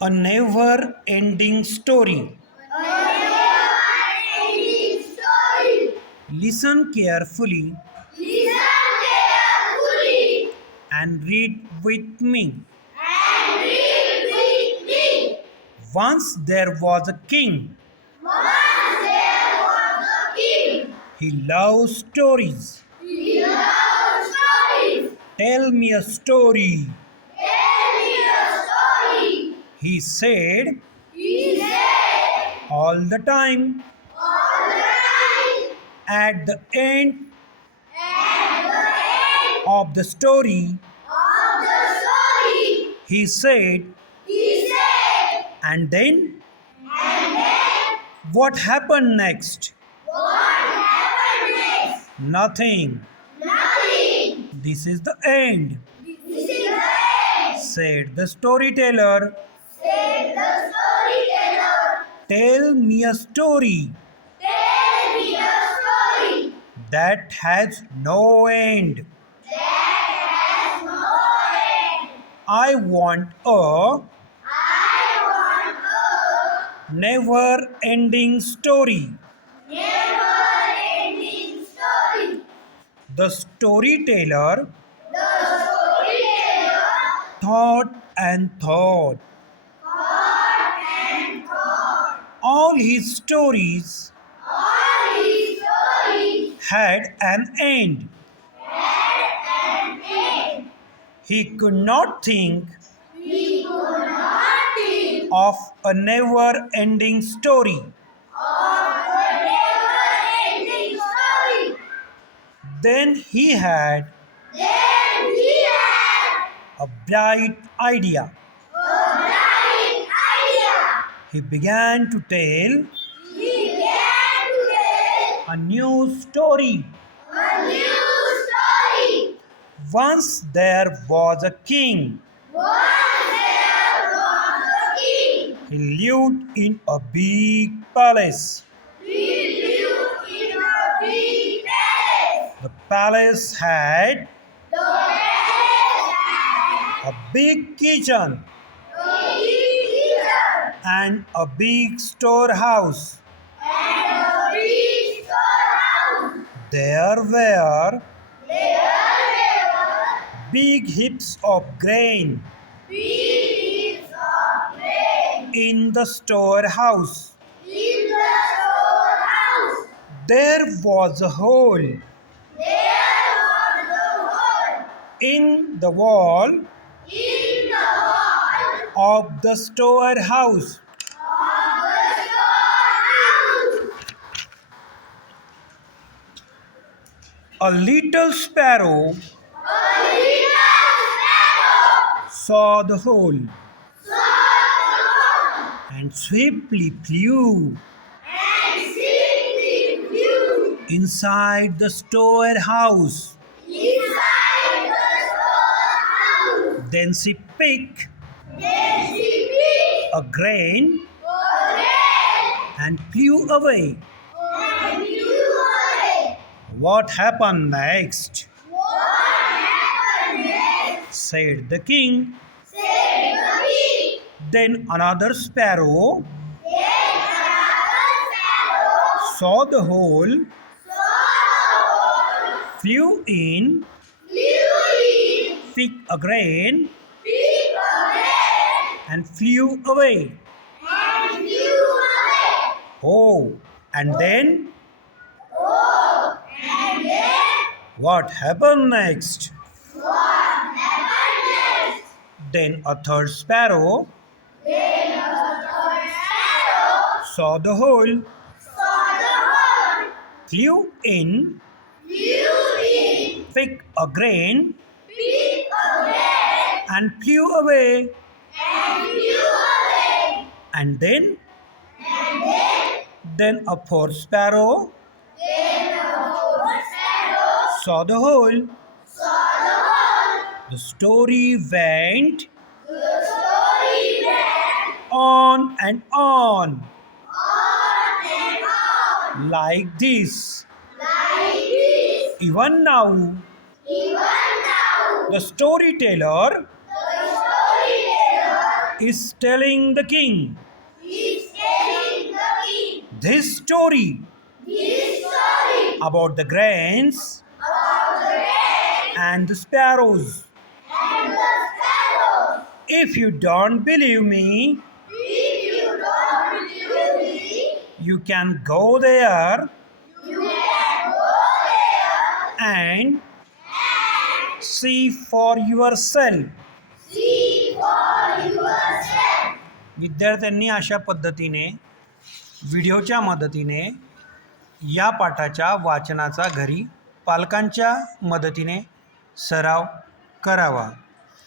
A never ending story. Never-ending story. Listen carefully Listen carefully and read with me. and read with me. Once there was a king. Once there was a king. He loved stories. He loved stories. Tell me a story, Tell me a story. he said He said all the time. all the time. At the end At the end of the story, of the story, he said, he said, and then and then what happened next? what happened next? Nothing. Nothing. This is the end, This is the end, said the storyteller. said the storyteller. Tell me a story Tell me a story that has no end. that has no end. I want a I want never ending story. a never-ending story. The storyteller The storyteller thought and thought. thought and thought. All his stories All his stories had an end. had an end. He could not think He could not think of a never ending story. of a never-ending story. Then he had Then he had a bright idea. a bright idea. He began to tell He began to tell a new story. a new story. Once there was a king. Once there was a king. He lived in a big palace. He lived in a big palace. The palace had The palace had a big kitchen a big kitchen and a big storehouse. and a big storehouse. There were There were big heaps of grain big heaps of grain in the storehouse. in the storehouse. There was a hole There was a hole in the wall in the wall of the storehouse. of the storehouse. A little sparrow A little sparrow saw the hole saw the hole and swiftly flew and simply flew inside the storehouse. inside the storehouse. Then she picked Then she picked a grain a grain and flew away. and flew away. What happened next? What happened next? Said the king. Said the king. Then another sparrow Then another sparrow saw the hole, saw the hole, flew in, flew in, picked a grain, picked a grain, and flew away. and flew away. Oh, and then Oh, and then what happened next? what happened next? Then a third sparrow Then a third sparrow saw the hole, saw the hole, flew in, flew in, picked a grain, picked a grain, and flew away. and flew away. And then And Then a fourth sparrow then a fourth sparrow saw the hole. saw the hole. The story went The story went on and on on and on like this. like this. Even now, Even now, the storyteller the storyteller is telling the king is telling the king this story about the grains about the rain and the sparrows. and the sparrows. If you don't believe me, If you don't believe me, you can go there you can go there and see for yourself. see for yourself. विद्यार्थ्यांनी अशा पद्धतीने व्हिडिओच्या मदतीने या पाठाच्या वाचनाचा घरी पालकांच्या मदतीने सराव करावा.